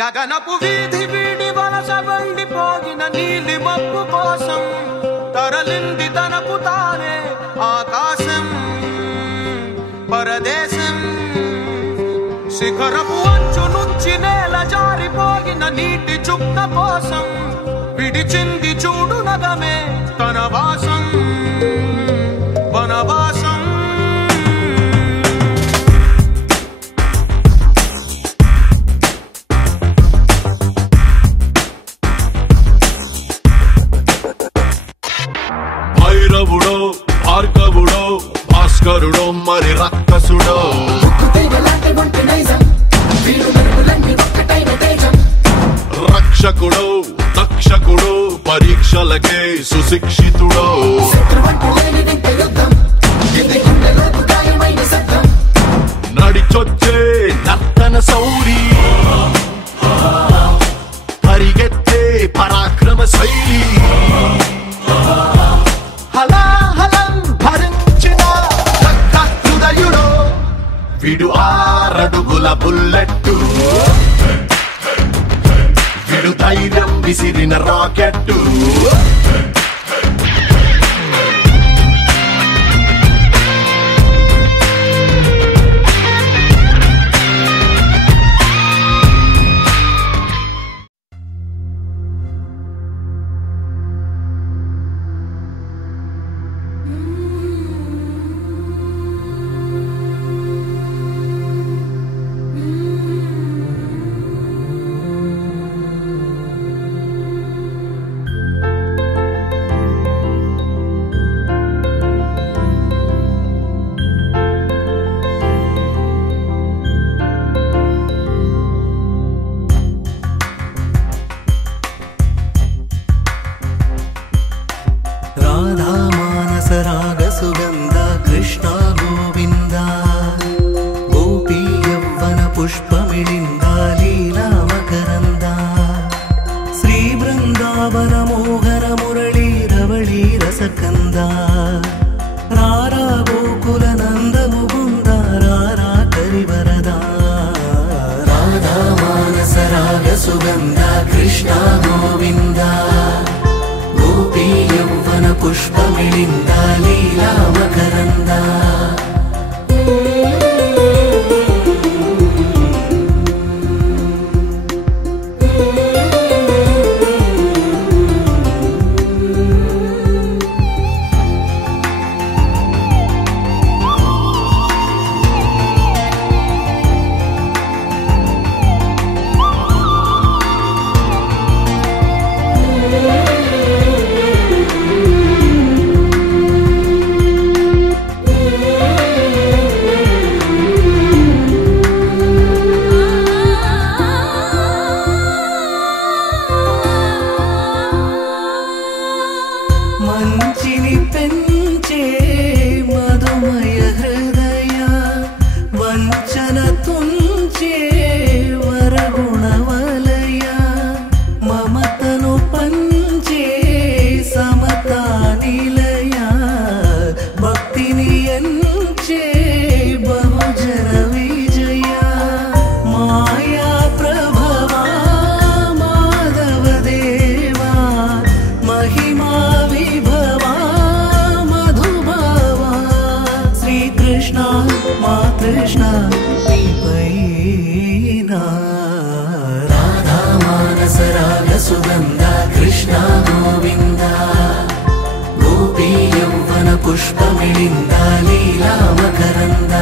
గగనపు వీధి వీడి వలస వెండిపోయిన నీలి మబ్బు కోసం తరలింది తనకు తానే ఆకాశం పరదేశం శిఖరపు అంచు నుంచి నేల జారిపోయిన నీటి చుక్క కోసం విడిచింది చూడు నగమే తన వాసం వనవాసం భైరవుడో భార్గవుడో భాస్కరుడో మరి రక్కసుడో రక్షకుడో దక్షకుడో పరీక్షలకే సుశిక్షితుడో నడిచొచ్చే నర్తన సౌరి పరిగెత్తే పరాక్రమ శైలి విడు 6 అడుగుల బుల్లెట్టు విడు ధైర్యం విసిరిన రాకెట్టు కృష్ణ నీపైనా రాధా మానస రాగ సుగంధ కృష్ణ గోవింద గోపీ యౌవన పుష్పమిళింద లీలా మకరంద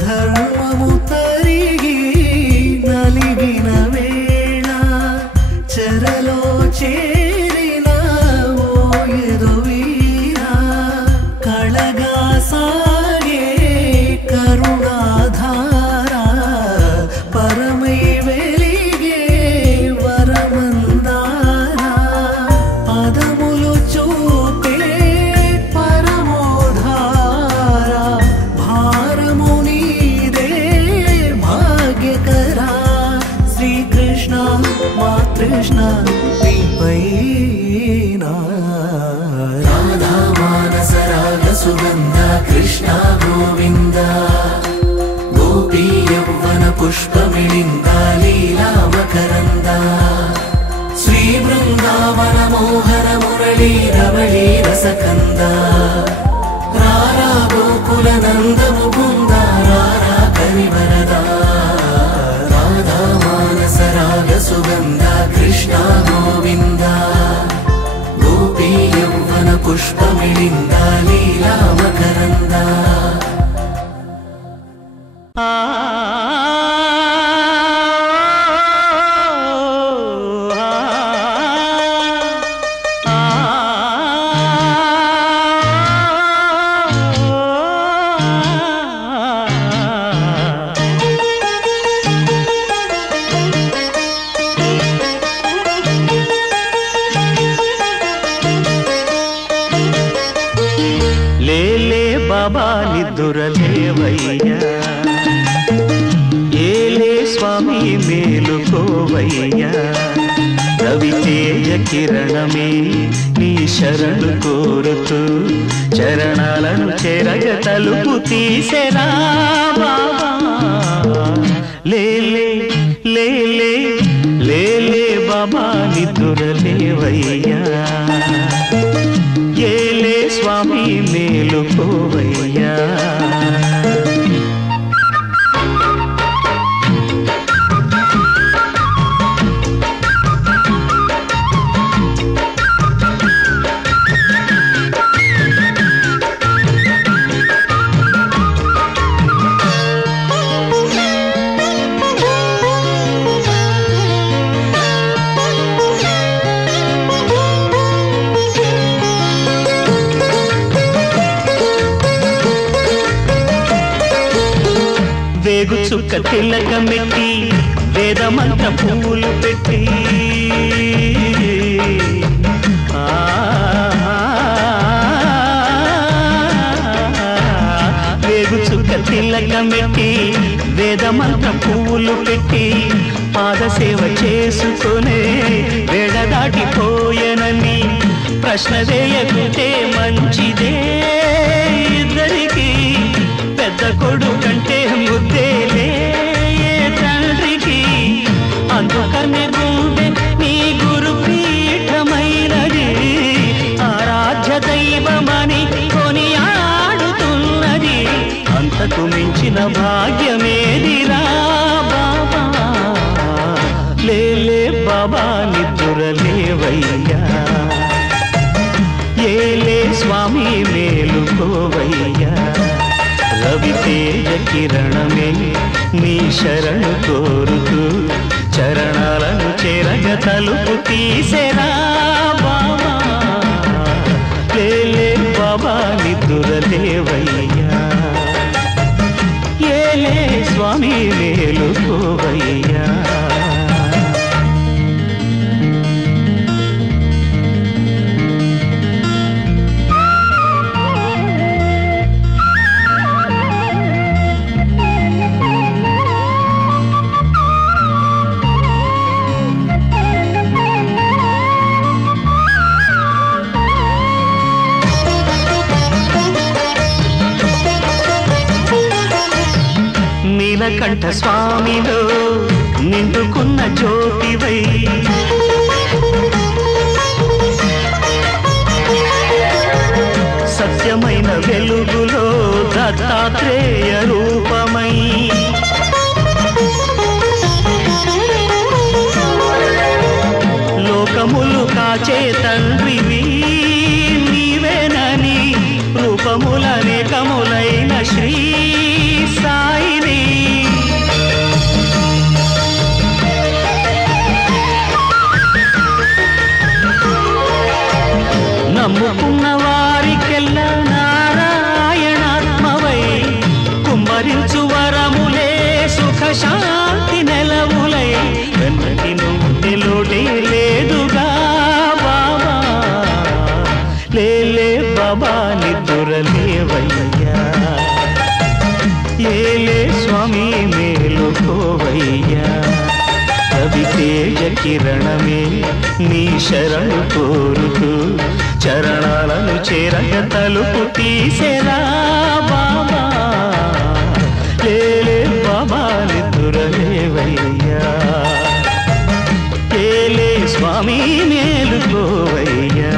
ధర్మము తరిగి నలిగిన వేళ చెరలో చేరిన ఓయదు వీర కళగా సాగే కరుణాధార పరమై వెలిగే వరమందార పదములు చూపే పరమోధార భారము నీదే భాగ్యకరా శ్రీకృష్ణ మా కృష్ణ నీపైనా రాధా మానస రాగ సుగంధ కృష్ణ గోవింద గోపీ యౌవన పుష్పమిళింద లీలా మకరంద శ్రీ బృందావన మోహన మురళీ రవళీ రసకంద రారా గోకుల నంద ముకుంద రారా కరివరద రాధా మానస రాగ సుగంధ కృష్ణ గోవింద గోపీ యౌవన పుష్పమిళింద లీలా మకరంద లేలే బాబా నిద్దురలేవయ్యా ఏలే స్వామి మేలుకోవయ్యా రవితేజ కిరణమే నీ శరణు కోరుతూ చరణాలను చెరగ తలుపు తీసెరా బాబా లేలే లేలే లేలే బాబా నిద్దురలేవయ్యా ఏలే స్వామి మేలుకోవయ్యా వేగు చుక్క తిలకమెట్టి వేదమంత్ర పువ్వులు పెట్టి వేగు చుక్క తిలకమెట్టి వేదమంత్ర పువ్వులు పెట్టి పాదసేవ చేసుకునే వేడ దాటిపోయనని ప్రశ్న వేయకుంటే మంచిదే ఇద్దరికి పెద్ద కొడుకంటే ముద్దేలే తండ్రికి అందుకనే గుండె నీ గురు పీఠమైనది ఆరాధ్య దైవమని కొనియాడుతున్నది అంతకు మించిన భాగ్యమేదిరా బాబా లేలే బాబా నిద్దురలేవయ్యా ఏలే స్వామి మేలుకోవయ్యా రవితేజ కిరణమే నీ శరణు కోరుతూ చరణాలను చెరగ తలుపు తీసెరా బాబా లేలే బాబా నిద్దురలేవయ్యా ఏలే స్వామి మేలుకోవయ్యా నీలకంఠ స్వామిలో నిండుకున్న జ్యోతివై సత్యమైన వెలుగులో దత్తాత్రేయ రూపమై లోకములు కాచే తండ్రివి నీవేనని రూపములనేకములైన శ్రీ సాయిని నమ్ముకున్న వారికెల్లా నారాయణాత్మవై కుమ్మరించు వరములే సుఖ శాంతి నెలవులై వెన్నటి నుండి లోటే లేదుగా బాబా లేలే బాబా నిద్దురలేవయ్యా ఏలే స్వామి మేలుకోవయ్యా రవి తేజ కిరణమే నీ శరణు కోరుతూ చరణాలను చేరగ తలుపు తీసేరా బాబా లేలే బాబా నిద్దురలేవయ్యా ఏలే స్వామి మేలుకోవయ్యా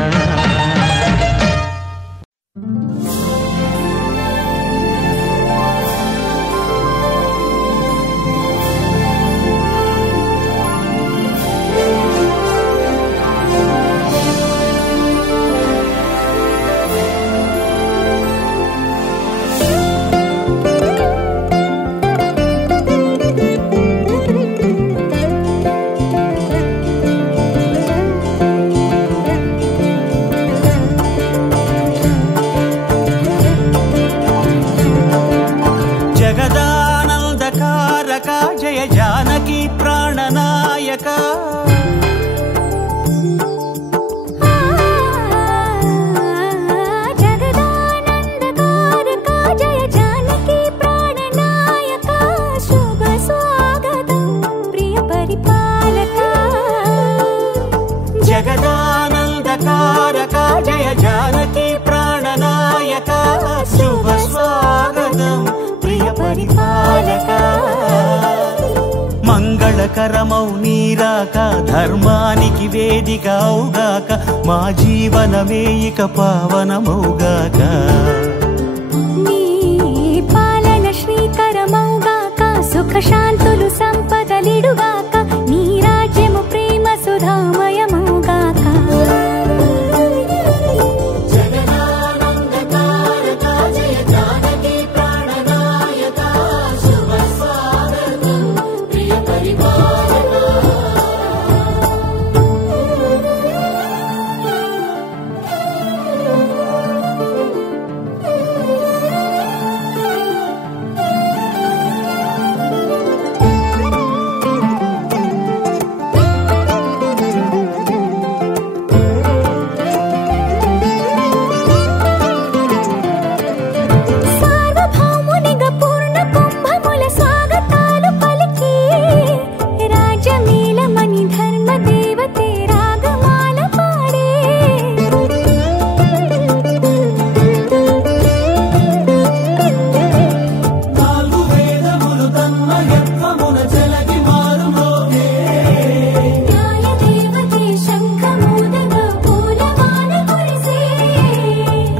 మంగళకరమౌ నీరాక ధర్మానికి వేదికవుగాక మా జీవనమే ఇక పావనమౌగాక నీ పాలన శ్రీకరమౌగాక సుఖ శాంతులు సంపదలిడుగాక నీ రాజ్యము ప్రేమ సుధామయమౌగాక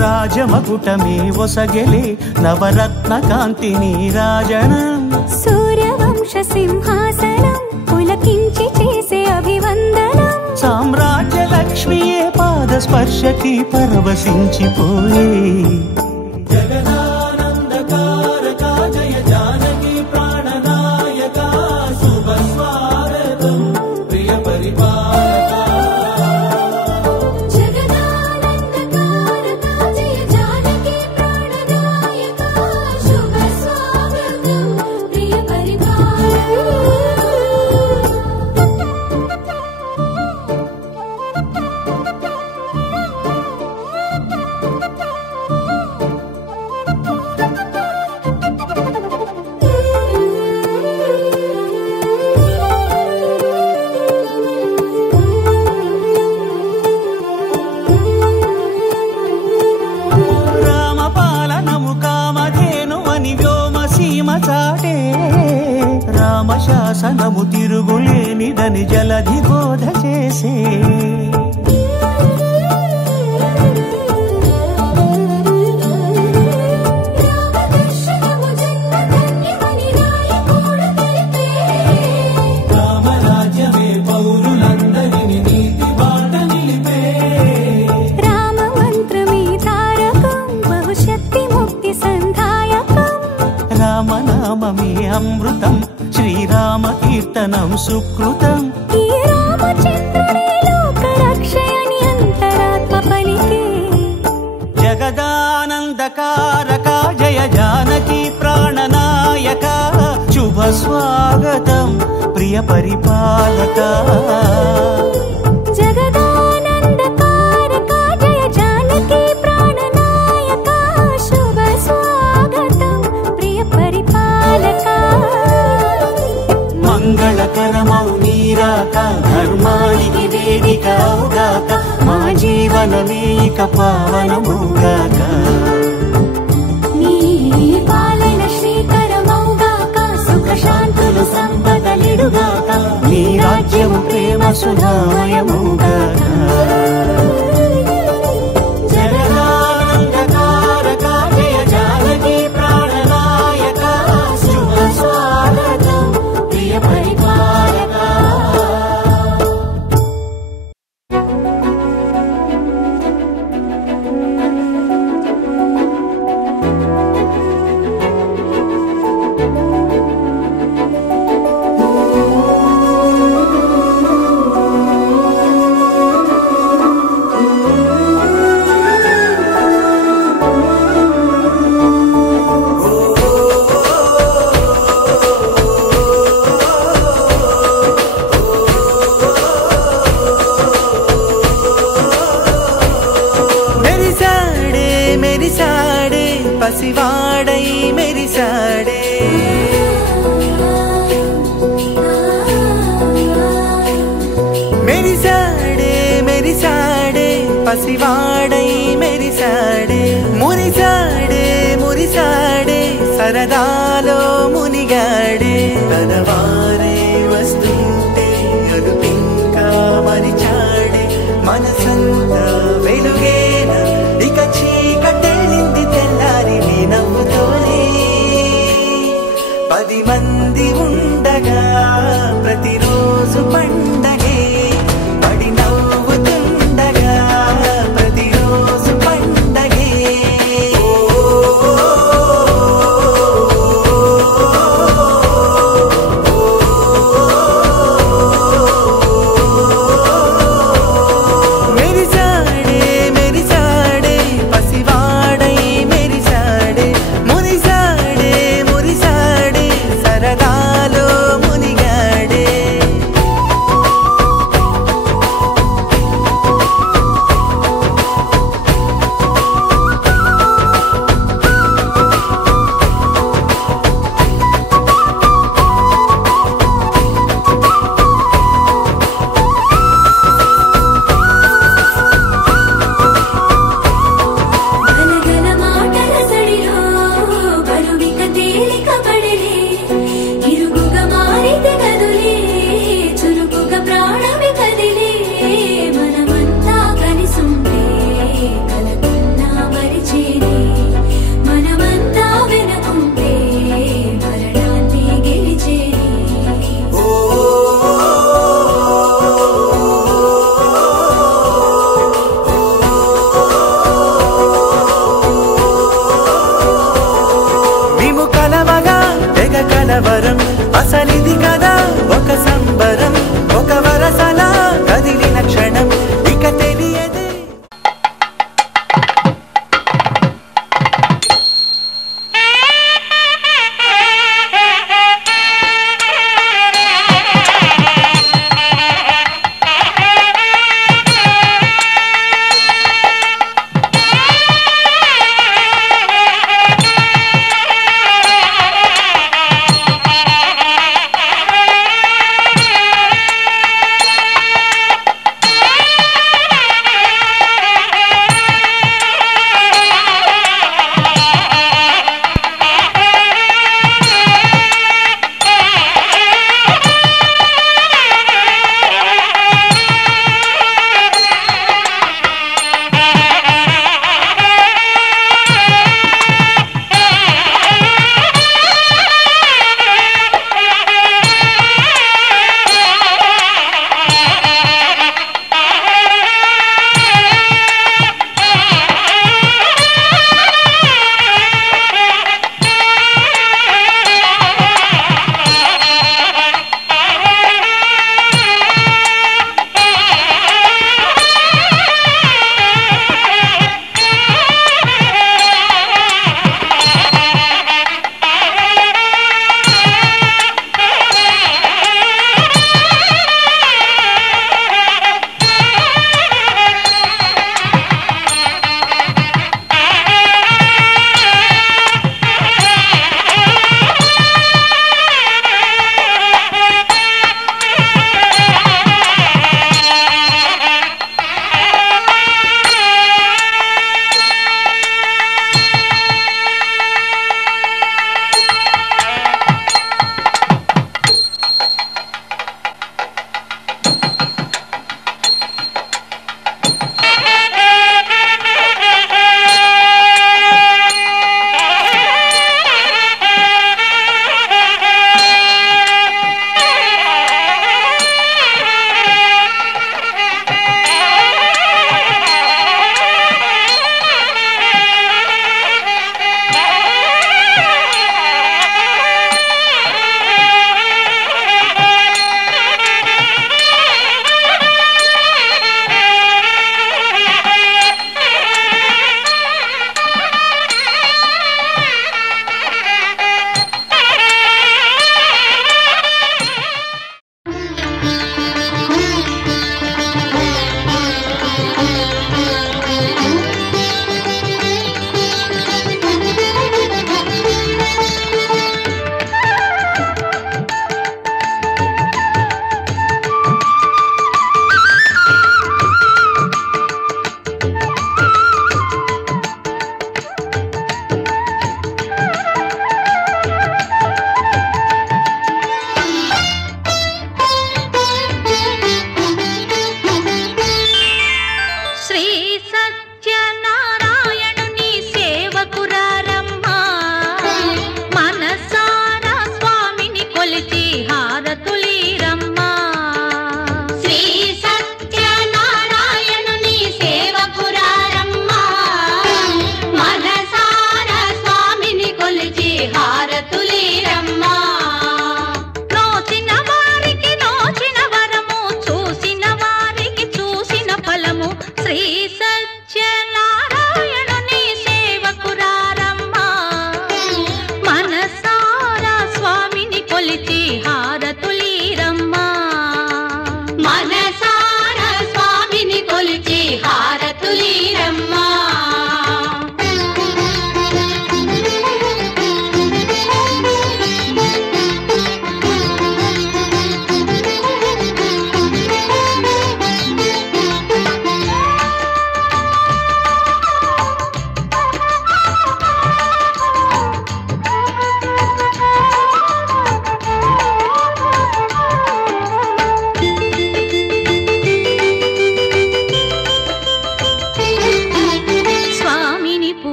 రాజమకుటమే ఒసగెలే నవరత్న కాంతి నీరాజనం సూర్యవంశ సింహాసనం పులకించి చేసే అభివందనం సామ్రాజ్య లక్ష్మియే పాద స్పర్శకి పరవశించిపోయే చాటే రామశాసనము తిరుగులేనిదని జలధి బోధ చేసే రామరాజ్యమే పౌరులందరినీ నీతి బాట నిలిపే రామ మంత్రమే తారకం బహుశక్తి ముక్తి సంధాయకం రామనామమే అమృతం శ్రీరామ కీర్తనం సుకృతం ఈ రామచంద్రుడే లోక రక్షయని అంతరాత్మ పలికే జగదానందకారక జయ జానకి ప్రాణనాయక శుభ స్వాగతం ప్రియ పరిపాలక జగదానందకారక జయ జానకి ప్రాణనాయక శుభ స్వాగతం ప్రియ పరిపాలక మంగళకరమౌ నీరాక ధర్మానికి వేదిక అవుగాక మా జీవనమే ఇక పావనముగాక నీ పాలన శ్రీకరమౌగాక సుఖ శాంతులు సంపదలిడుగాక నీ రాజ్యము ప్రేమ సుధామయముగాక జగదానందకారక జయ జానకి ప్రాణనాయక శుభ స్వాగతం ప్రియ పరిపాలక మెరిసాడే పసివాడై మెరిసాడే మెరిసాడే మెరిసాడే పసివాడై మెరిసాడే మురిసాడే మురిసాడే సరదాలో మునిగాడే తన వారే వస్తుంటే అదుపింకా మరిచాడే మనసంతా వెలుగేన ఇక చీకటెళ్ళింది తెల్లారి నీ నవ్వుతోనే 10 మంది ఉండగా ప్రతిరోజు పండగే పడి నవ్వుతుండగా ప్రతిరోజు పండగే మెరిసాడే మెరిసాడే పసివాడై మెరిసాడే మురిసాడే మురిసాడే సరదాలో మునిగాడే గలగల మాటల సడిలో బరువిక తేలిక పడలే ఇరుగుగా మారితే కదులే చురుకుగా ప్రాణమి కదిలే మనమంతా కలిసుంటే కలకున్నా మరిచేనే మనమంతా వెనకుంటే మరణాన్ని గెలిచేనే మేము కలవగా తెగ కలవరం అసలిది కదా ఒక సంబరం ఒక వరసలా కదిలిన క్షణం ఇక తెలియదే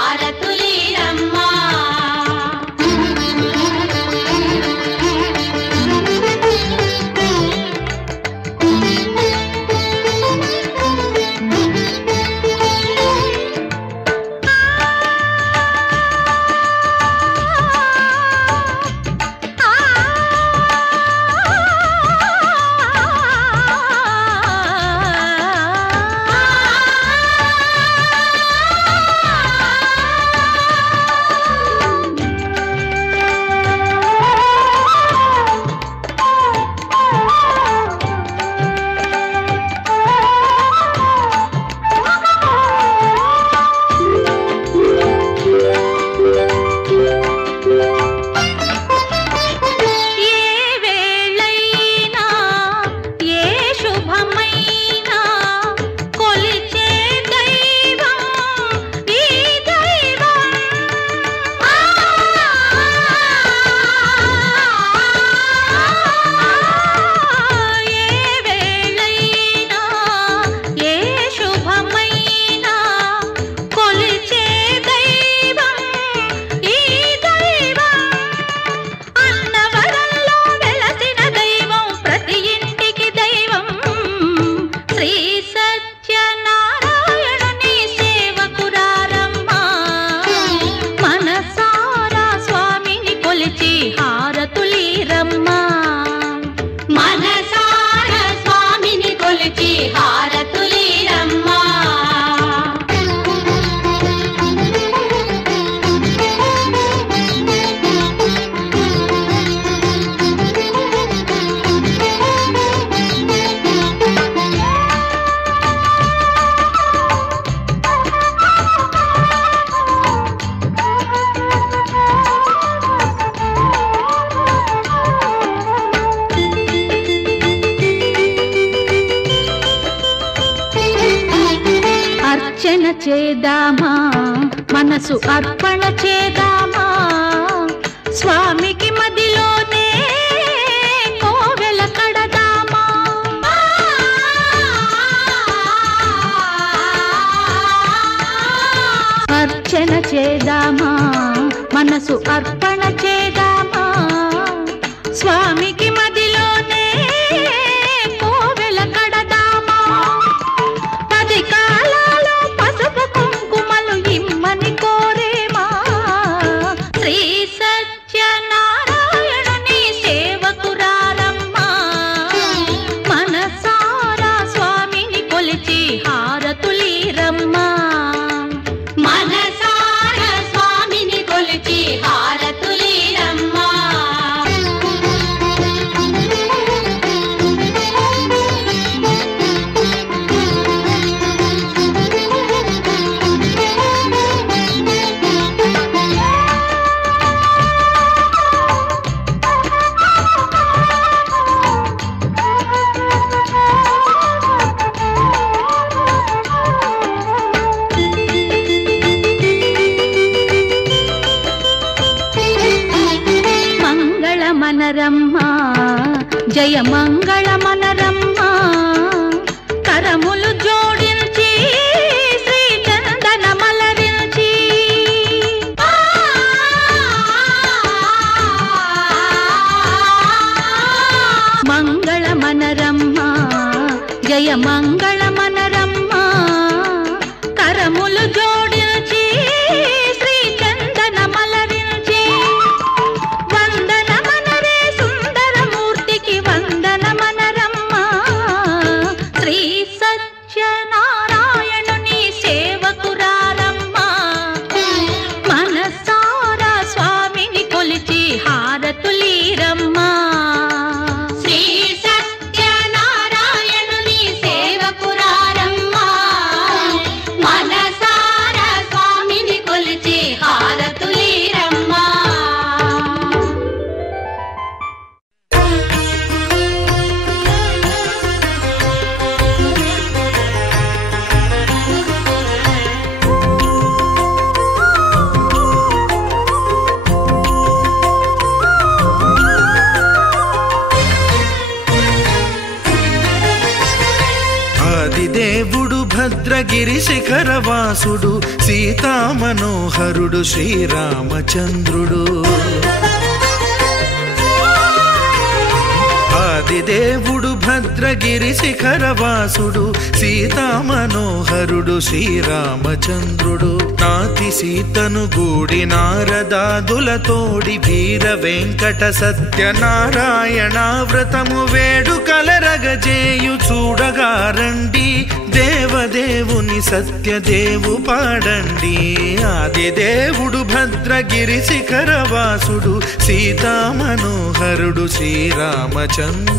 హారతులీరమ్మా. చేద్దామా మనసు అర్పణ చేద్దామా స్వామికి మదిలోనే కోవెల కడదామా అర్చన చేద్దామా మనసు అర్పణ చేద్దామా స్వామికి మదిలోనే కోవెల కడదామా పది కాలాలో పసుపు కుంకుమలు ఇమ్మని కోరేమా శ్రీ సత్యనారాయణుని సేవకురారమ్మా మనసారా స్వామిని కొలిచి హారతులీరమ్మా మనసారా స్వామిని కొలిచి హారతులీరమ్మా మనరమ్మా జయ మంగళ మనరమ్మా కరములు జోడించి శ్రీ చందన మలరించి మంగళ మనరమ్మా జయ మంగళ మనరమ్మా కరములు జోడించి శ్రీ చందన మలరించి వందన మనరే సుందరమూర్తికి వందన మనరమ్మ భద్రగిరి శిఖరవాసుడు సీతామనోహరుడు శ్రీరామచంద్రుడు. ఆదిదేవుడు భద్రగిరి శిఖరవాసుడు సీతామనోహరుడు శ్రీరామచంద్రుడు. నాతి సీతను గూడి నారదాదులతోడి వీర వెంకట సత్యనారాయణ వ్రతము వేడుకలరగజేయు చూడగా రండి, దేవదేవుని సత్యదేవు పాడండి. ఆదిదేవుడు భద్రగిరి శిఖరవాసుడు సీతామనోహరుడు శ్రీరామచంద్రుడు.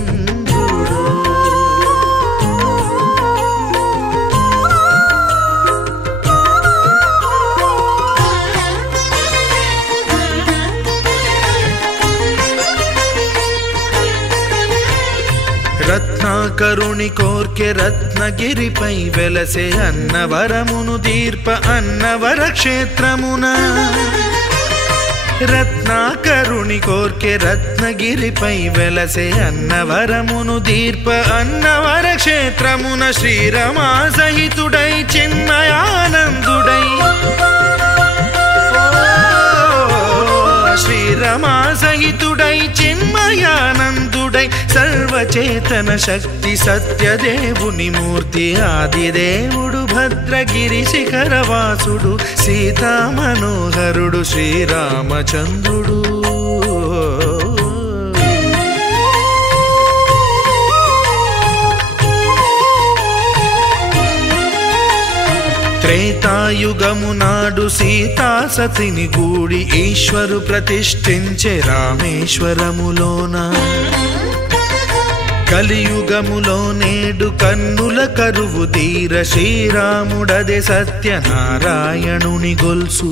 రత్నాకరుని కోర్కె రత్నగిరిపై వెలసే అన్నవరమును దీర్ప అన్నవర క్షేత్రమున. రత్నాకరుని కోర్కె రత్నగిరిపై వెలసే అన్నవరమును దీర్ప అన్నవర క్షేత్రమున. శ్రీరమా సహితుడై చిన్మయానందుడై శ్రీరమా సహితుడై చిన్మయానందుడై సర్వచేతన శక్తి సత్యదేవుని మూర్తి. ఆదిదేవుడు భద్రగిరి శిఖరవాసుడు సీతామనోహరుడు శ్రీరామచంద్రుడు. త్రేతాయుగము నాడు సీతాసతిని గూడి ఈశ్వరు ప్రతిష్ఠించే రామేశ్వరములోన. కలియుగములో నేడు కన్నుల కరువు తీర శ్రీరాముడదే సత్యనారాయణుని గొల్సు.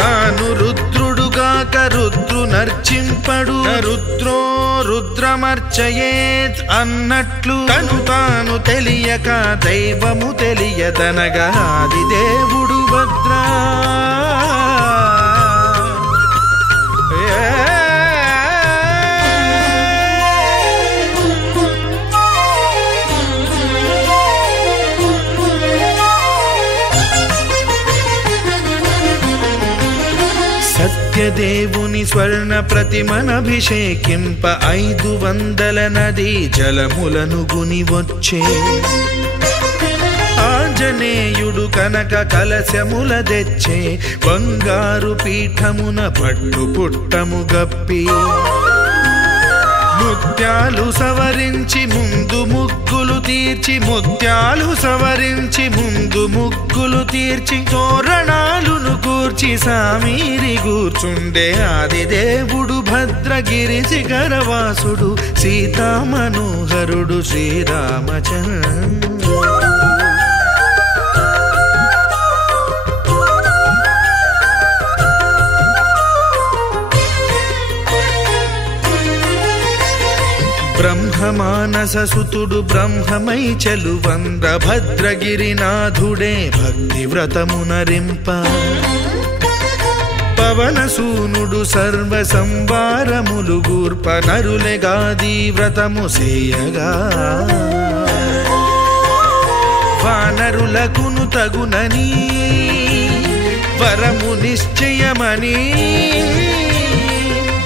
తాను రుద్రుడుగాక రుద్రు నర్చింపడు, రుద్రో రుద్రమర్చయేత్ అన్నట్లు తను తాను తెలియక దైవము తెలియదనగా ఆదిదేవుడు భద్రా. సత్యదేవుని స్వర్ణ ప్రతిమనభిషేకింప 500 నదీ జలములను గుని వచ్చే. ఆంజనేయుడు కనక కలశముల తెచ్చే, బంగారు పీఠమున పట్టు పుట్టము గప్పి. ముత్యాలు సవరించి ముందు ముగ్గులు తీర్చి, ముత్యాలు సవరించి ముందు ముగ్గులు తీర్చి, తోరణాలును కూర్చి సామీరి కూర్చుండే. ఆదిదేవుడు భద్రగిరి శిఖరవాసుడు సీతామనోహరుడు శ్రీరామచంద్రుడు. బ్రహ్మమానస సుతుడు బ్రహ్మమై చెలువంద్ర భద్రగిరినాథుడే భక్తి వ్రతమునరింప. పవనసూనుడు సర్వ సంవారములు గూర్ప నరులెగాది వ్రతము సేయగా. వానరులకును తగునని వరము నిశ్చయమని,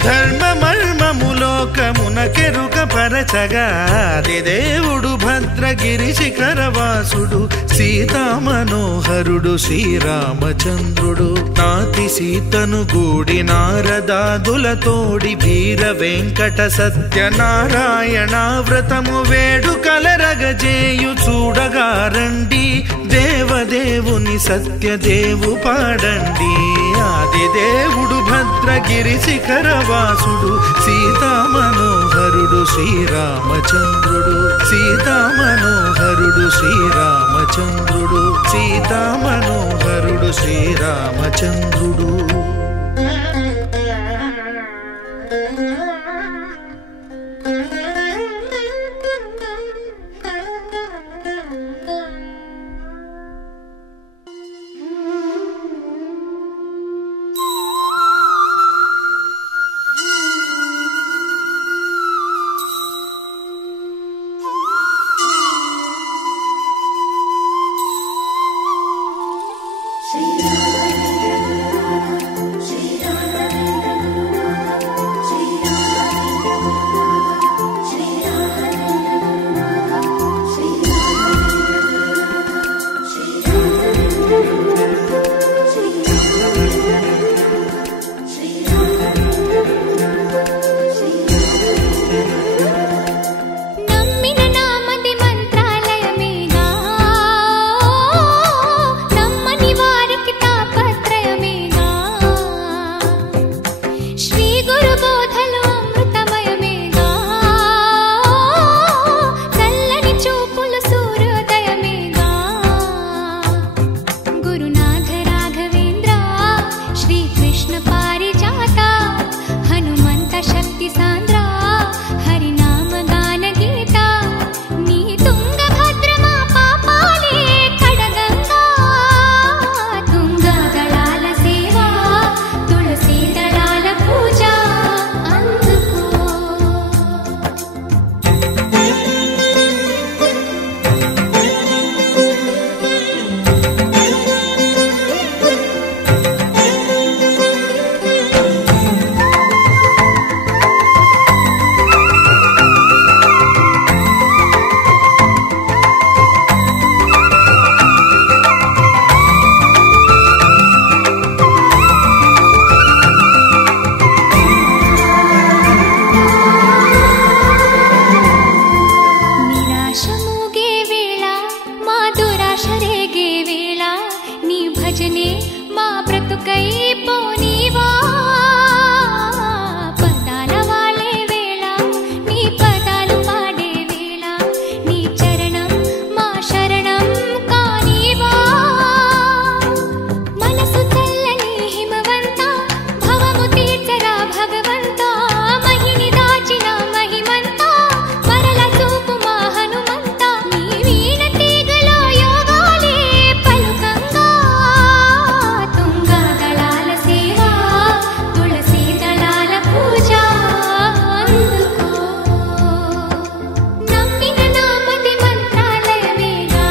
ధర్మ మర్మములోకమున కెరుక పరచగా ఆదిదేవుడు భద్రగిరి శిఖరవాసుడు సీతామనోహరుడు శ్రీరామచంద్రుడు. నాతి సీతను గూడి నారదాదులతోడి వీర వెంకట సత్యనారాయణ వ్రతము వేడుకలరగజేయు చూడగా రండి, దేవదేవుని సత్యదేవు పాడండి. ఆదిదేవుడు భద్రగిరి శిఖరవాసుడు సీతామనోహరుడు శ్రీరామచంద్రుడు. సీతామనోహరుడు శ్రీరామచంద్రుడు. సీతామనోహరుడు శ్రీరామచంద్రుడు. మా బ్రతుకై పోనీవా పదాల వాడే వేళ నీ పదాలు పాడే వేళ నీ చరణం మా శరణం కానీవా మనసు చల్లని హిమవంత భవము తీర్చరా భగవంత మహిని దాచిన మహిమంత మరల చూపు మా హనుమంత నీ వీణ తీగలో యోగాలే పలుకంగా తుంగా దళాల సేవ తులసి దళాల పూజ అందుకో నమ్మిన నామది మంత్రాలయమేగా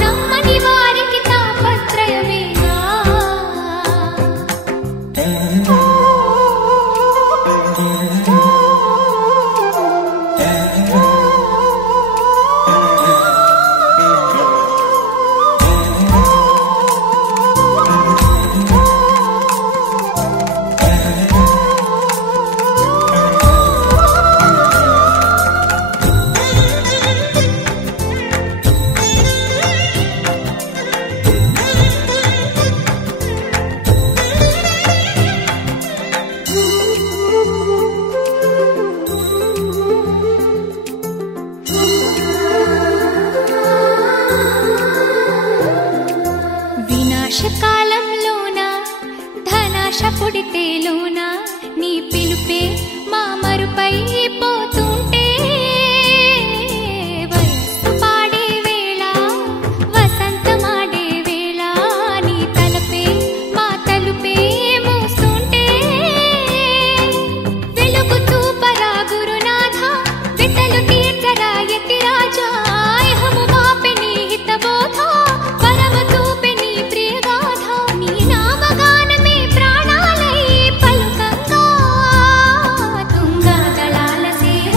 నమ్మని వారికి తాపత్రయమేగా వినాశకాలంలోన ధనాశ పుడితేలోన నీ పిలుపే మా మరుపై పోతుంటే వయస్సు పాడే వేళ వసంతమాడే వేళ నీ తలపే మా తలుపే మూస్తుంటే వెలుగు చూపరా గురునాథ వితలు తీర్చరా యతిరాజా ఇహము మాపె నీ హితబోధ పరమ చూపె నీ ప్రియగాథ నీ నామగానమే ప్రాణాలై పలుకంగా తుంగా దళాల సేవ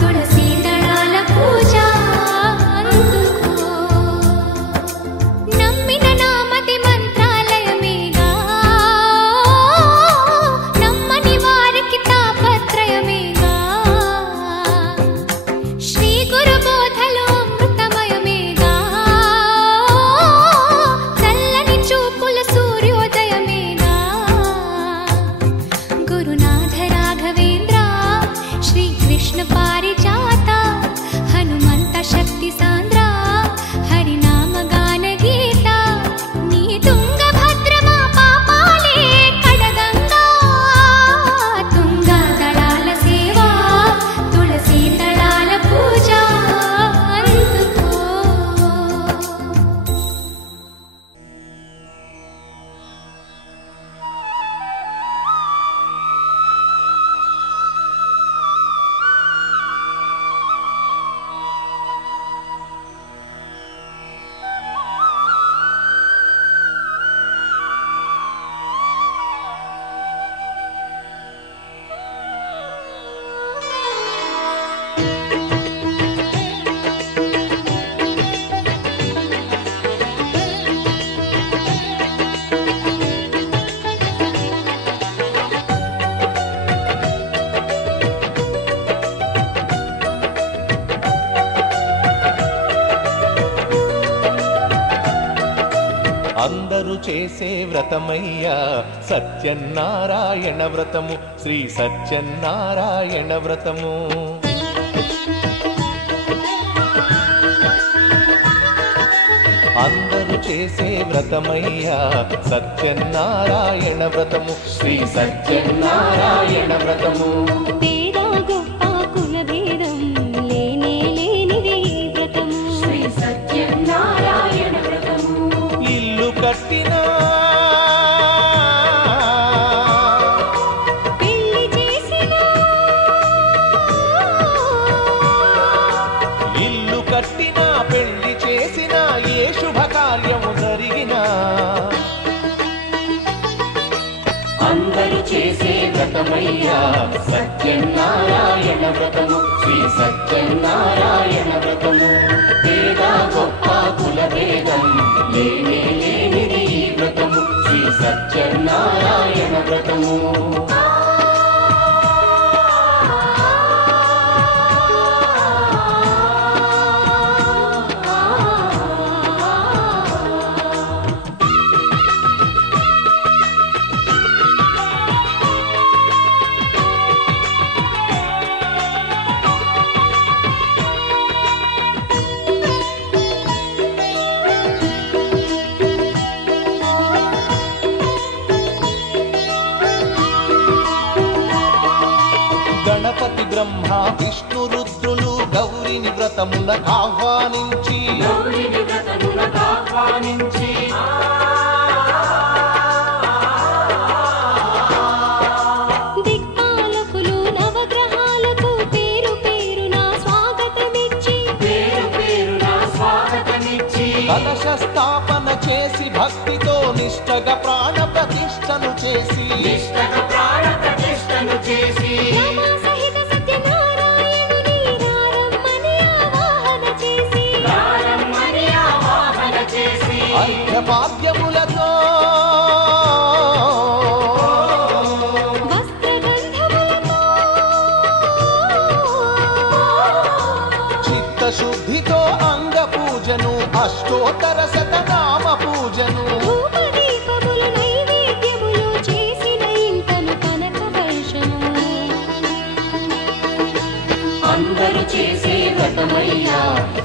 తులసి దళాల పూజ అందుకో నమ్మిన నామది మంత్రాలయమేగా నమ్మని వారికి తాపత్రయమేగా శ్రీ గురు బోధలో అమృతమయమేగా చల్లని చూపుల సూర్యోదయమేగా గురునాథ రాఘవేంద్ర శ్రీకృష్ణ పారిజాత హనుమంత శక్తి సాంద్ర హరినామ గాన గీత నీ తుంగభద్ర మా పాపాలే కడగంగా తుంగా దళాల సేవ తులసి దళాల పూజ అందుకో అందరూ చేసే వ్రతమయ్యా సత్యనారాయణ వ్రతము శ్రీ సత్యనారాయణ వ్రతము అందరూ చేసే వ్రతమయ్యా సత్యనారాయణ వ్రతము శ్రీ సత్యనారాయణ వ్రతము పేద గొప్ప కుల భేదం లేనే లేనిది ఈ వ్రతము శ్రీ సత్యనారాయణ వ్రతము ఇల్లు కట్టినా పెళ్లి చేసినా ఇల్లు కట్టినా పెళ్లి చేసినా ఏ శుభకార్యము జరిగినా అందరూ చేసే వ్రతమయ్యా సత్యనారాయణ వ్రతము శ్రీ సత్యనారాయణ వ్రతము పేద గొప్ప కుల భేదం లేనే లేనిది ఈ వ్రతము శ్రీ సత్యనారాయణ వ్రతము బ్రహ్మ విష్ణు రుద్రులు గౌరిని వ్రతములకు ఆహ్వానించి దిక్పాలకులు నవగ్రహాలకు పేరు పేరున స్వాగతమిచ్చి కలశ స్థాపన చేసి భక్తితో నిష్టగా ప్రాణ ప్రతిష్టను చేసి రమా సహిత సత్యనారాయణుని ఆవాహన చేసి అర్ఘ్యపాద్యములతో వస్త్రగంధములతో చిత్తశుద్ధితో అంగ పూజను అష్టోత్తర శతనామ పూజను ధూపదీపములు నైవేద్యములు చేసిన ఇంతను కనక వర్షము అందరూ చేసే వ్రతమయ్యా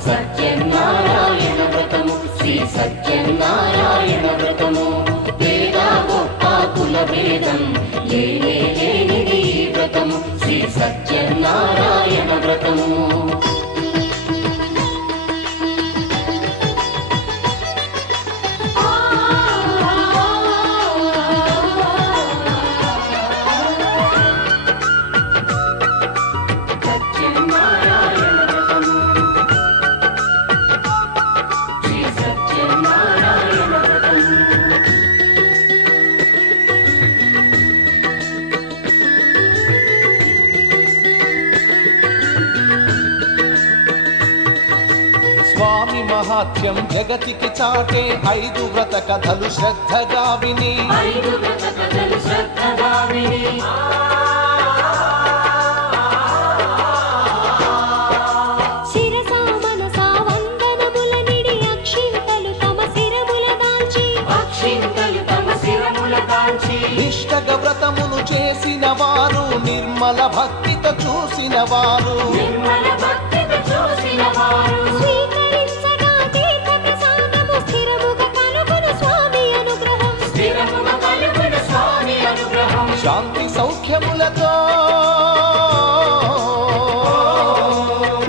సత్యనారాయణ వ్రతము శ్రీ సత్యనారాయణ వ్రతము పేద గొప్ప కుల భేదం లేనిది ఈ వ్రతము శ్రీ సత్యనారాయణ వ్రతము స్వామి మహాత్యం జగతికి చాటే 5 వ్రత కథలు శ్రద్ధగా విని శిరసా మనసా వందనముల నిడి అక్షింతలు తమ శిరముల దాల్చి నిష్టగా వ్రతమును చేసిన వారు నిర్మల భక్తితో చూసిన వారు స్వీకరించగా తీర్థ ప్రసాదము స్థిరముగా కలుగును స్వామి అనుగ్రహం శాంతి సౌఖ్యములతో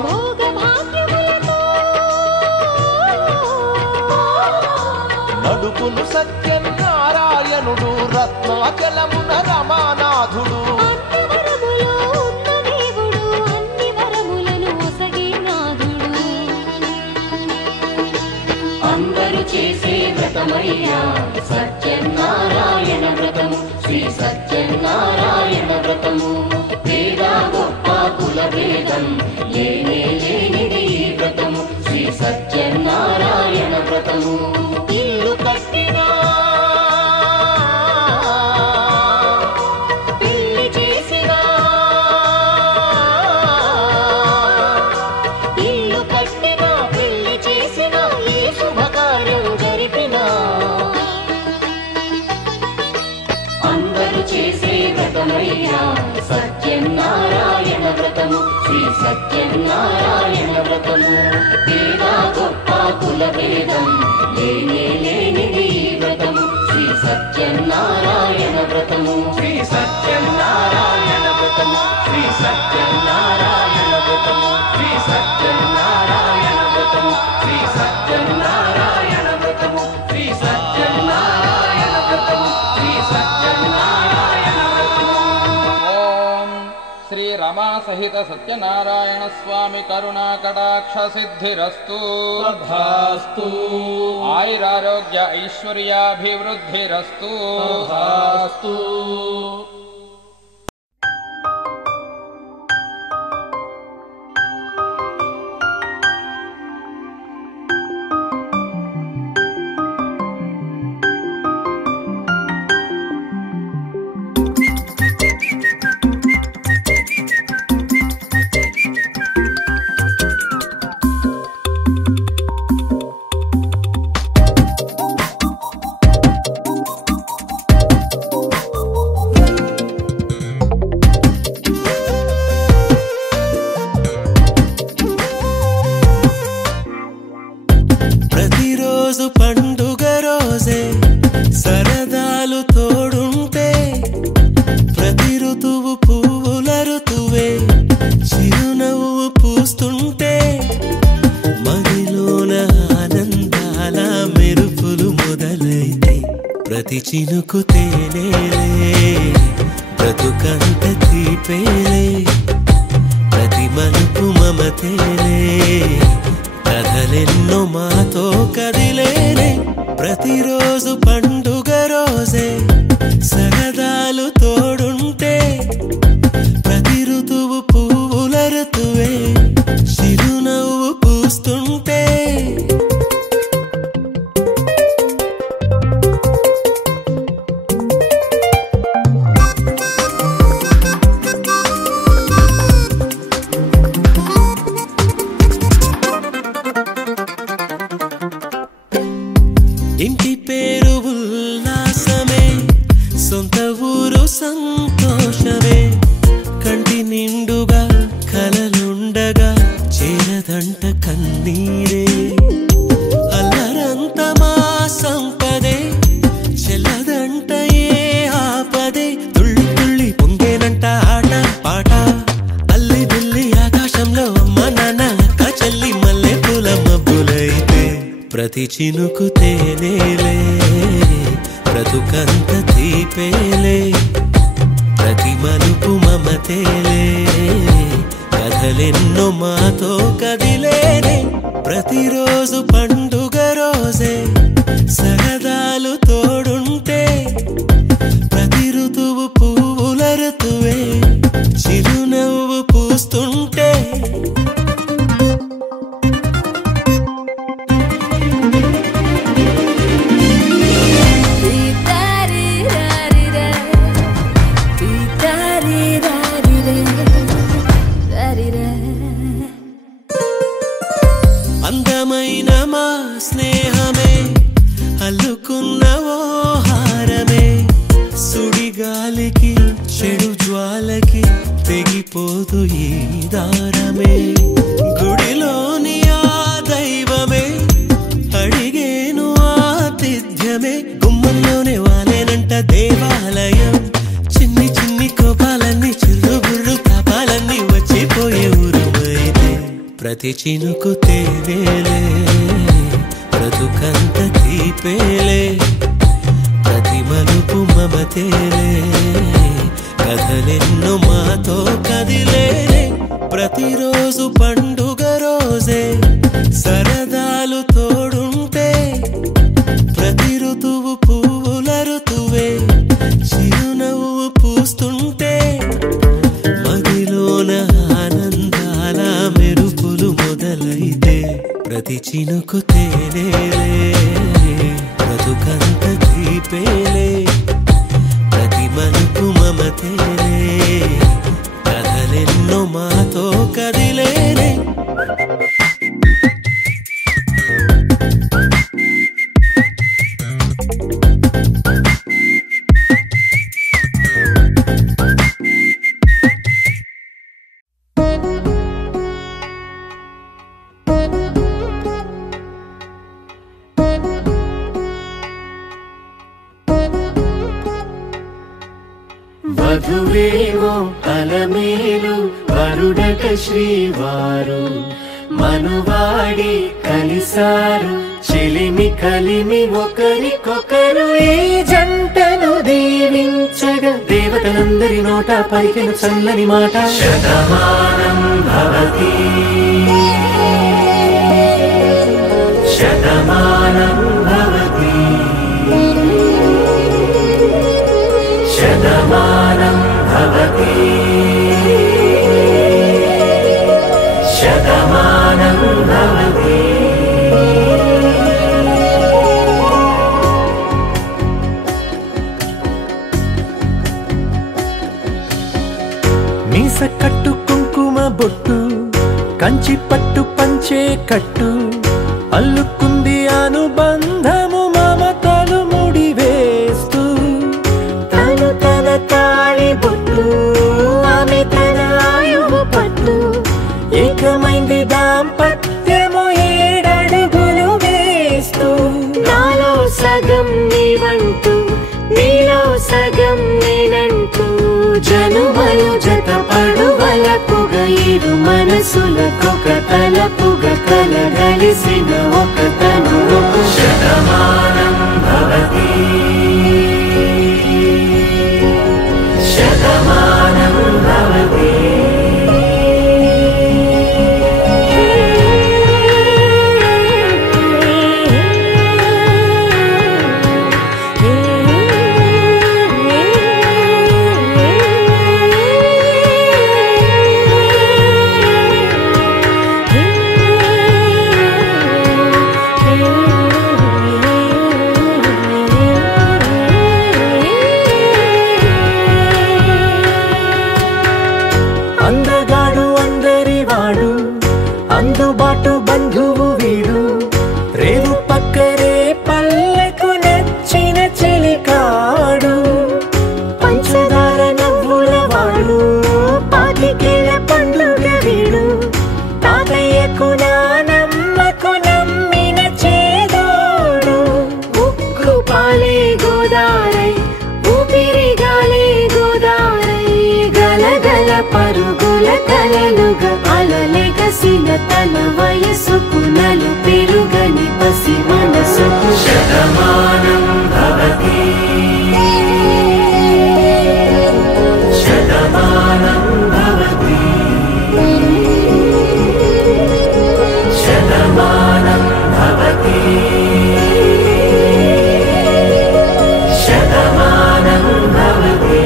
భోగ భాగ్యములతో నడుపును సత్యనారాయణుడు రత్నాచలమున రమానాథుడు అన్నవరములో ఉన్న దేవుడు అన్ని వరములను ఒసగే నాథుడు అందరూ చేసే వ్రతమయ్యా సత్యనారాయణ వ్రతము శ్రీ సత్యనారాయణ వ్రతము పేద గొప్ప కుల భేదం లేనిది ఈ వ్రతము శ్రీ సత్యనారాయణ వ్రతము ఇల్లు కట్టినా పెళ్లి చేసినా ఇల్లు కట్టినా పెళ్లి చేసినా ఏ శుభకార్యం జరిపినా అందరూ చేసే వ్రతమయ్యా సత్యనారాయణ వ్రతము శ్రీ సత్యనారాయణ వ్రతము పేద గొప్ప కుల భేదం లేనిది ఈ వ్రతము శ్రీ సత్యనారాయణ వ్రతము శ్రీ సత్యనారాయణ వ్రతము శ్రీ సత్యనారాయణ వ్రతము శ్రీ సత్యనారాయణ వ్రతము శ్రీ సత్యనారాయణ వ్రతము శ్రీ సత్యనారాయణ వ్రతము శ్రీ సత్యనారాయణ వ్రతము ఓం శ్రీ రమా సహిత సత్యనారాయణ స్వామి కరుణా కటాక్ష సిద్ధిరస్తు తథాస్తు ఆయురారోగ్య ఐశ్వర్యాభివృద్ధిరస్తు తథాస్తు ప్రతి చినుకు తేనేలే బ్రతుకంత తీపేలే ప్రతి మలుపు మమతేలే కథలెన్నో మాతో కదిలేనే ప్రతిరోజు పండుగ రోజే సరదాలు తోడుంటే ప్రతి ఋతువు పువ్వుల ఋతువే చిరునవ్వు పూస్తుంటే ఇంటి పేరు ఉల్లాసమే సొంత ఊరు సంతోషమే కంటి నిండుగా కలలుండగా చేరదంట కన్నీరే అల్లరంత మా సంపదే చెల్లదంట ఏ ఆపదే తుళ్ళి తుళ్ళి పొంగేనంట ఆట పాట అల్లి బిల్లి ఆకాశంలో అమ్మ నాన్న అక్క చెల్లి మల్లె పూల మబ్బులైతే ప్రతి చినుకు తేనేలే బ్రతుకంత తీపేలే ప్రతి మలుపు మమతేలే కథలెన్నో మాతో కదిలేనే ప్రతిరోజు పండుగ రోజే సరదాలు తోడుంటే ప్రతి ఋతువు పువ్వుల ఋతువే చిరునవ్వు పూస్తుంటే అందమైన మా స్నేహమే అల్లుకున్న ఓ హారమే సుడిగాలికి చెడు జ్వాలకి తెగిపోదు ఈ దారమే గుడిలోని ఆ దైవమే అడిగేను ఆతిథ్యమే గుమ్మంలోనే వాలేనంట దేవాలయం చిన్ని చిన్ని కోపాలన్నీ చిల్లు బుర్రు తాపాలన్నీ వచ్చిపోయే ఊరుమైతే ప్రతి చినుకు తేనేలే బ్రతుకంత తీపేలే ప్రతి మలుపు మమతేలే కథలెన్నో మాతో కదిలేనే ప్రతిరోజు పండుగ రోజే సరదాలు తోడుంటే ప్రతి ఋతువు పువ్వుల ఋతువే చిరునవ్వు పూస్తుంటే మదిలోన ఆనందాల మెరుపులు మొదలైతే ప్రతి చినుకు తేనేలే బ్రతుకంత తీపేలే ప్రతి మలుపు మమతేలే కథలెన్నో మాతో కదిలేనే వధువేమో అలమేలు వరుడట శ్రీవారు మనువాడి కలిసారు చెలిమి కలిమి ఒకరికొకరు ఈ జంటను దీవించగా దేవతలందరి నోట పలికిన చల్లని మాట శతమానం భవతి శతమానం భవతి శతమానం భవతి శతమానం భవతి మీస కట్టు కుంకుమ బొట్టు కంచి పట్టు పంచే కట్టు అల్లుకుంది అనుబంధము మమతలు ముడివేస్తూ తను తన తాళి బొట్టు ఆమె తన ఆయువు పట్టు ఏకమైంది దాంపత్యము 7 అడుగులు వేస్తూ నాలో సగం నీవంటూ నీలో సగం నేనంటూ జనుమలు జత పడువలపుగ ఇరు మనసులకొక తలపుగ కలగలిసిన ఒక తను శతమానం భవతి పాలే గోదారై ఊపిరి గాలే గోదారై గలగల పరుగుల కలలుగా అలలెగసిన తన వయసుకు నలు పెరుగని పసి మనసుకు శతమానం భవతి శతమానం భవతి శతమానం భవతి శతమానం భవతి.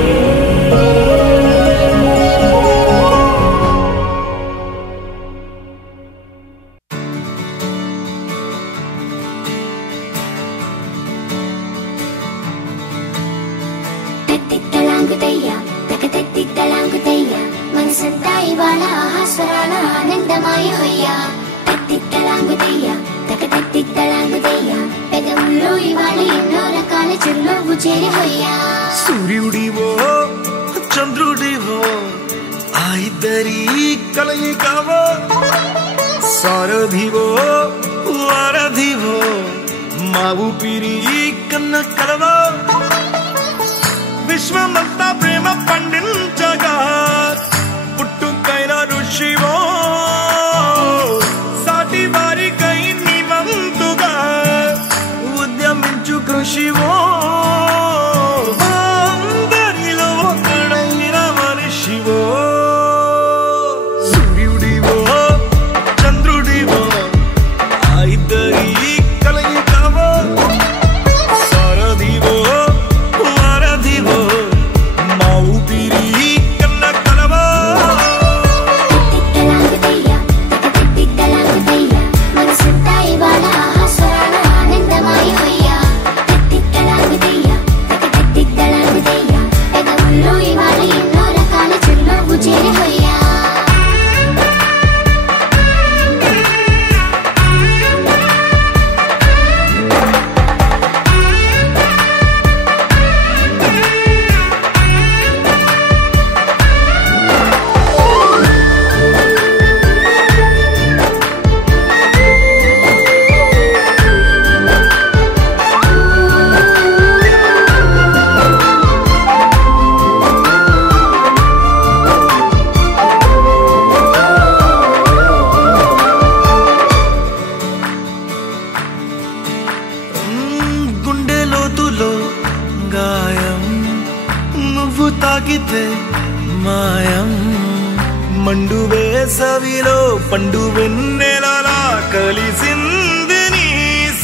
తెత్తిత్తలాంగుతయ్య తెగతెత్తిత్తలాంగుతయ్య మనసంతా ఇవాళ ఆహాస్వరాల ఆనందమాయ హొయ్యా. తెత్తిత్తలాంగుతయ్య తెగతెత్తిత్తలాంగుతయ్య పెదవుల్లో ఇవాళ ఎన్నో రకాల చిరునవ్వు చేరి హొయ్యా. సూర్యుడివో చంద్రుడివో ఆ ఇద్దరి కలయికవో సారథివో వారధివో మా ఊపిరి కన్న కలవో విశ్వమంతా ప్రేమ పండించగా పుట్టుకైన ఋషివో సాటి వారికై నివంతుగా ఉద్యమించు కృషివో అందరిలో ఒకడైన మనిషివో. సూర్యుడివో చంద్రుడివో ఆ ఇద్దరి కలయికవో సారథివో వారధివో మా ఊపిరి కన్న కలవో. తెత్తిత్తలాంగుతయ్య తెగతెత్తిత్తలాంగుతయ్య మనసంతా ఇవాళ ఆహాస్వరాల ఆనందమాయ హొయ్యా. తెత్తిత్తలాంగుతయ్య తెగతెత్తిత్తలాంగుతయ్య పెదవుల్లో ఇవాళ ఎన్నో రకాల చిరునవ్వు చేరి హొయ్యా. గుండె లోతులో గాయం నువ్వు తాకితే మాయం మండు వేసవిలో పండు వెన్నెలలా కలిసింది నీ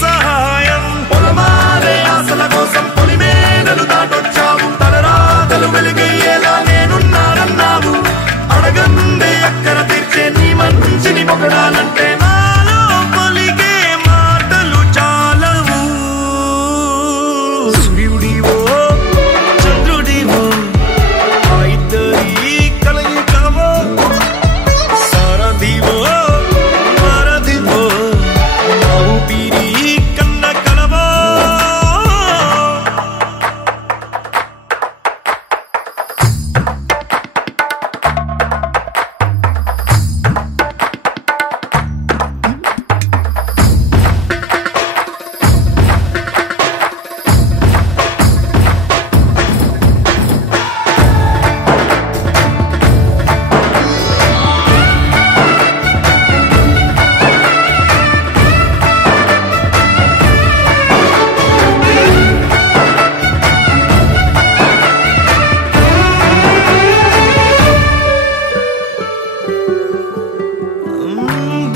సహాయం. పొలమారే ఆశల కోసం పొలిమేనలు దాటొచ్చావు తలరాతలు వెలుగయ్యేలా నేనున్నానన్నావు. అడగందే అక్కర తీర్చే నీ మంచిని పొగడాలంటే నాలో పలికే మాటలు చాలవు. సూర్యుడివో చంద్రుడివో ఆ ఇద్దరి కలయికవో సారథివో వారధివో మా ఊపిరి కన్న కలవో.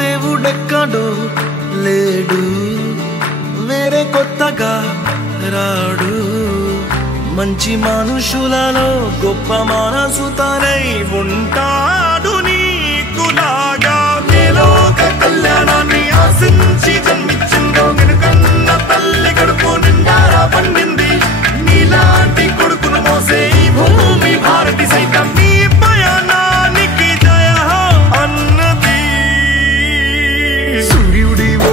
దేవుడెక్కడో లేడు వేరే కొత్తగా రాడు. మంచి మనుషులలో గొప్ప మనసు తనై ఉంటాడు నీకులాగా. మేలోక కళ్యాణాన్ని ఆశించి జన్మించిందో వెనుకన్న తల్లి కడుపు నిండారా పండింది. నీలాంటి కొడుకును మోసే ఈ భూమి భారతి సైతం నీ పయనానికి జయ అన్నది. సూర్యుడివో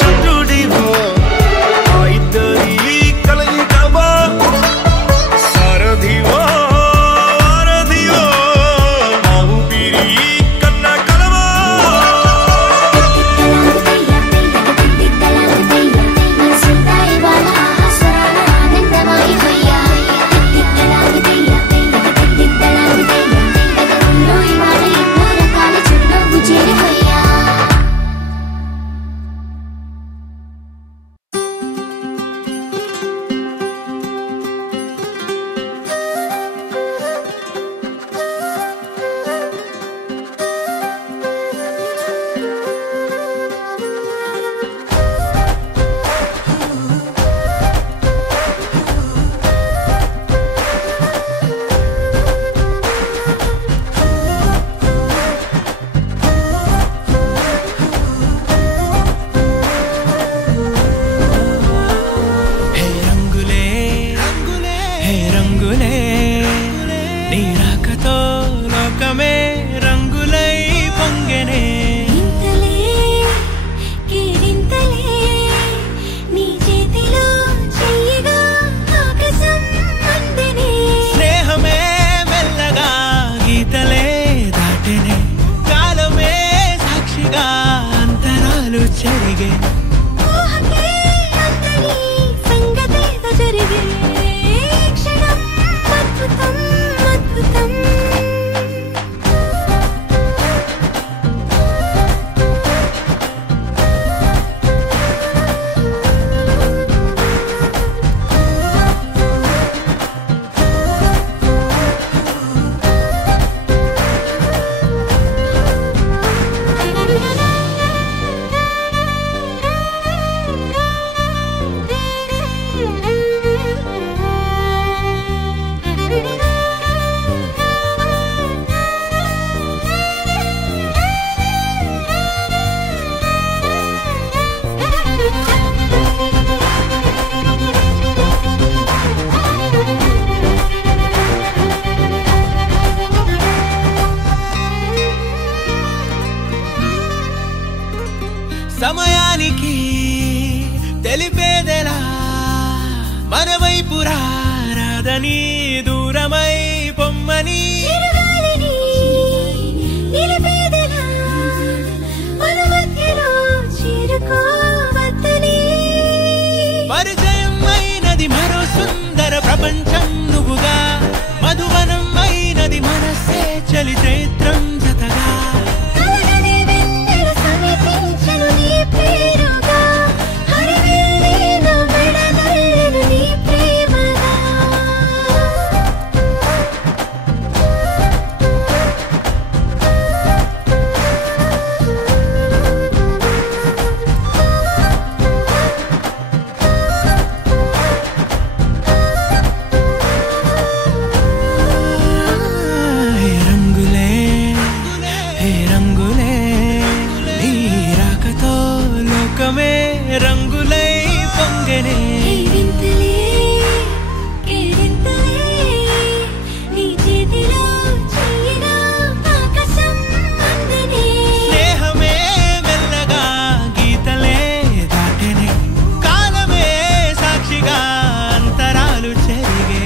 చంద్రుడివో ఆ ఇద్దరి కలయికవో సారథివో వారధివో మా ఊపిరి కన్న కలవో. రమ్మని దూరమై పొమ్మని పరిచయం అయినది మరో సుందర ప్రపంచం నువ్వుగా మధువనం అయినది మనసే చలి చైత్రం జతగా రంగులై పొంగనే స్నేహమే మెల్లగా గీతలే దాటనే కాలమే సాక్షిగా అంతరాలు చెరిగే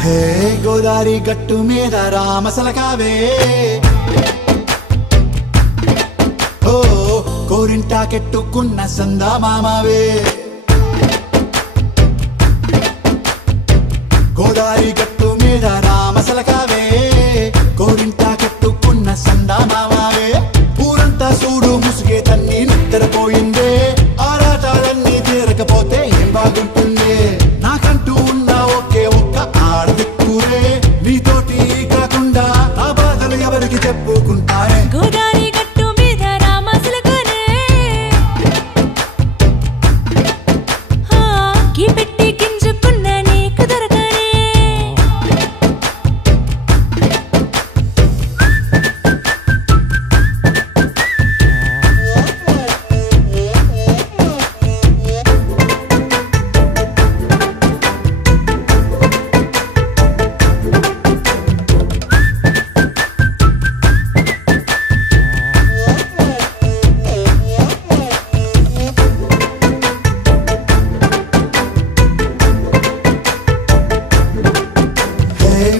హే గోదారి గట్టు మీద రామసలకావే ఓ కోరింటాకెట్టుకున్న సందా మామావే గోదారి గట్టు మీద రామసలకావే కోరింటాకెట్టుకున్న సందా మామావే ఊరంతా చూడు ముసుగే తన్ని నిద్రపోయిందే ఆరాటాలన్నీ తీరకపోతే ఏం బాగుంటుంది నాకంటూ ఉన్న ఒకే ఒక్క ఆడదిక్కురే నీతోటి కాకుండా నా బాధలు ఎవరికి చెప్పుకుంటారే గోదారి గట్టు మీద రామసలకనే గీ పెట్టి గింజుకున్న నీకు దొరకనే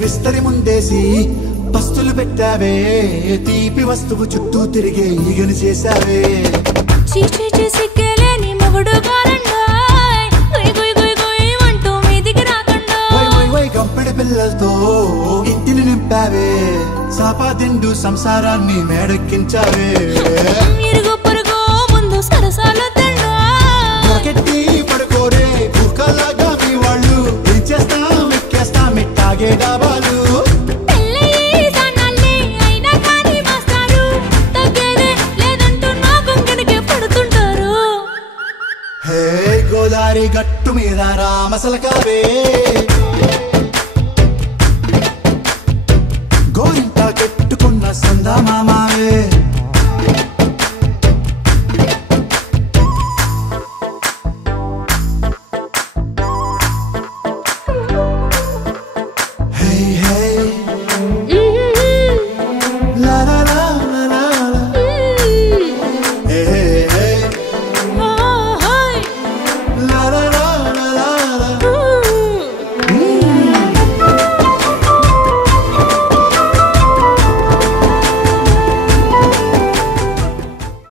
విస్తరి ముందేసి పస్తులు పెట్టావే తీపి వస్తువు చుట్టూ తిరిగే ఈగను చేశావే చీచి సిగ్గలేని మొగుడు గారండాయ్ గుయ్ గుయ్ గుయ్ గుయ్ అంటూ మీదికి రాకండా వై వై వై గంపెడి పిల్లలతో ఇంటిని నింపావే సాపాదిండు సంసారాన్ని మేడెక్కించావే ఇరుగు పొరుగు ముందు సరసాలు తండా పడుకోరే కుక్కలాగా మీ వాళ్ళు ఏం చేస్తాం ఎక్కేస్తాం మిట్టాగే డాబాలు గోదారి గట్టు మీద రామసలకావే